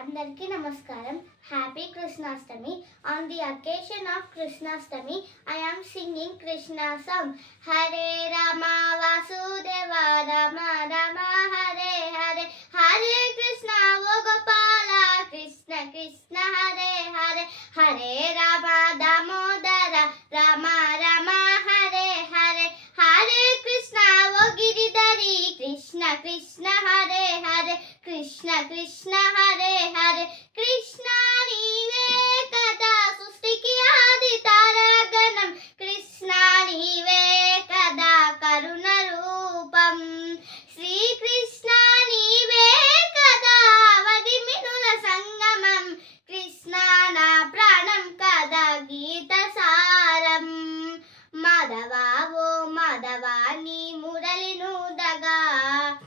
Andarki namaskaram. Happy Krishnastami. On the occasion of Krishnastami, I am singing Krishna song. Hare Rama Vasudeva Rama Rama Hare Hare. Hare Krishna O Gopala Krishna Krishna Hare Hare. Hare Rama Damodara Rama Rama Hare Hare. Hare Krishna O Giridhari Krishna Krishna Hare Hare. Krishna Krishna Hare Hare. Krishna నీవే కదా సృష్టికి ఆది తారగణం. కృష్ణ నీవే కదా కరుణ రూపం. శ్రీకృష్ణ నీవే కదా వదిమినుల సంగమం. కృష్ణ నా ప్రాణం కదా గీత సారం. మాధవా ఓ మాధవా నీ మురళినుదగా.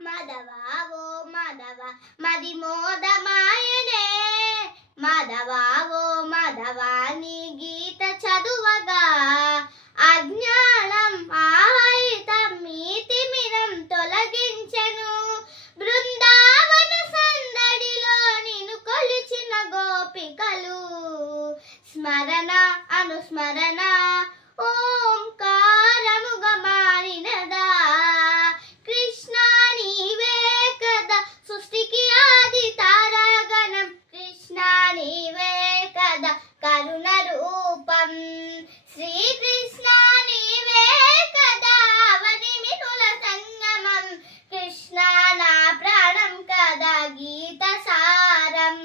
మాధవా ఓ మాధవా మది మోదమాయనే. మాధవా ఓ మాధవా నీ గీత చదువగా. అజ్ఞానం ఆహితం మీతిమిరం తొలగించెను. బృందావన సందడిలో నిన్ను కొలిచిన గోపికలు. స్మరణ అనుస్మరణ ఓంకారముగా మారినదా. కృష్ణ నీవే కదా సృష్టికి ఆది తారగణం. కృష్ణ నీవే కదా కరుణ రూపం. శ్రీకృష్ణ నీవే కదా వదిమినుల సంగమం. కృష్ణ నా ప్రాణం కదా గీత సారం.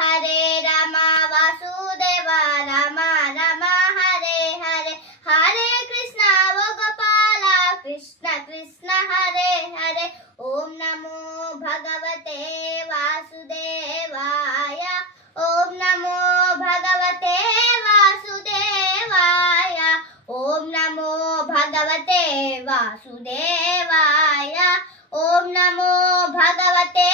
హరే రమ వాసుదేవ రమ రమ హరే హరే. హరే కృష్ణ ఓ గోపాల కృష్ణ కృష్ణ హరే హరే. ఓం నమో భగవతే వాసుదేవాయ. ఓం నమో భగవతే వాసుదేవాయ. ఓం నమో భగవతే వాసుదేవాయ. ఓం నమో భగవతే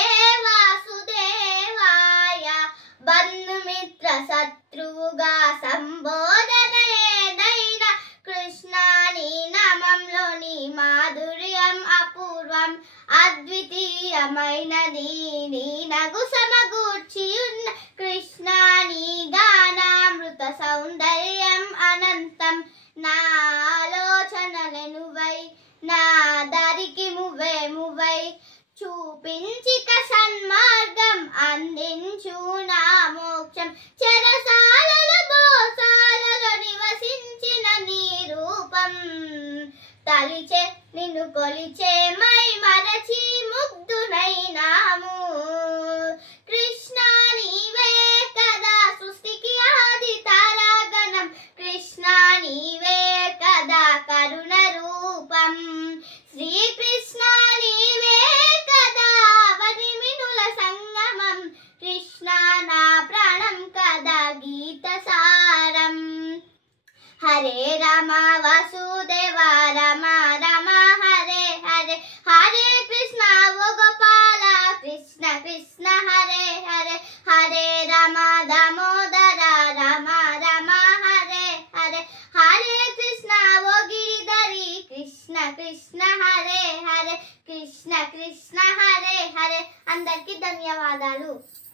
వాసుదేవాయ. బంధుమిత్ర శత్రువుగా సంబోధన ఏదైనా. కృష్ణ నీ నామంలోని మాధుర్యం అపూర్వం. అద్వితీయమైనది నీ నగు సమగూర్చి ఉన్న. కృష్ణ నీ గానామృత సౌందర్యం అనంతం. నా ఆలోచనలే నువ్వై నా దారికి మువ్వై. చూపించిక సన్మార్గం అందించు నా మోక్షం. చెరసాలలో గోశాలలో నివసించిన నీ రూపం. తలిచే నిన్ను కొలిచే మై మరచి ముగ్ధునైనాము. కృష్ణ నీవే కదా సృష్టికి ఆది తారగణం. కృష్ణ నీవే కదా కరుణ రూపం. శ్రీకృష్ణ నీవే కదా వదిమినుల సంగమం. కృష్ణ నా ప్రాణం కదా గీత సారం. హరే రమ వాసుదేవ రమ రమ హరే హరే. హరే కృష్ణ ఓ గోపాల కృష్ణ కృష్ణ హరే హరే. హరే రమ దామోదర రమ రమ హరే హరే. హరే కృష్ణ ఓ గిరిధరి కృష్ణ కృష్ణ హరే హరే. కృష్ణ కృష్ణ హరే హరే. అందరికీ ధన్యవాదాలు.